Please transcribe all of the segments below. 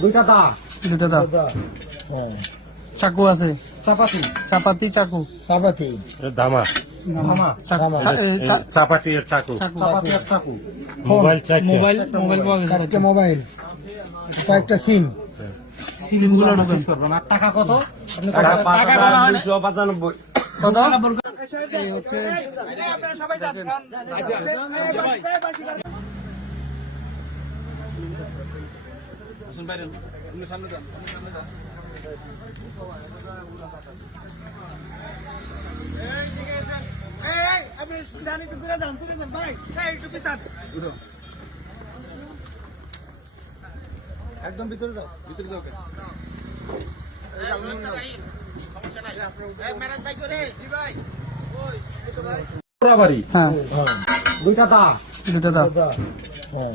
দুইটা দা। দুটো দাও হ্যাঁ চাকু আছে? চাপাতি। চাপাতি চাকু। চাপাতি। দামা। ধামা চাপাতি আর চাকু। চাকু। চাপাতি আর চাকু। মোবাইল মোবাইল মোবাইল পাওয়া গেছে চারটে মোবাইল। কয়েকটা সিম। সিমগুলো ঢোকেন। টাকা কত আপনি টাকা বলা না। দুশো পঁচানব্বই কত এই হচ্ছে একদম ভিতরে যাও ভিতরে যাও বাড়ি হ্যাঁ। দুইটা দা। দুটো দাও হ্যাঁ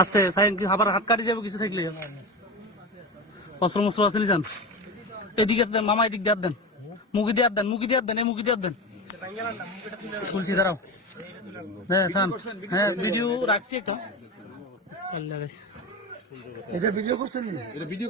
আস্তে সাইন আবার হাত কাটি যাবে কিছু থাকলে? অস্ত্র মস্ত্র আছে নিজান? এদিকে দেন মামা এদিক দিয়ে দেন। মুখি দিয়ে দেন মুখি দিয়ে দেন এই মুখি দিয়ে দেন। তুলছি দাঁড়াও। হ্যাঁ হ্যাঁ ভিডিও রাখছি একটা। আল্লাহ করছেন এটা ভিডিও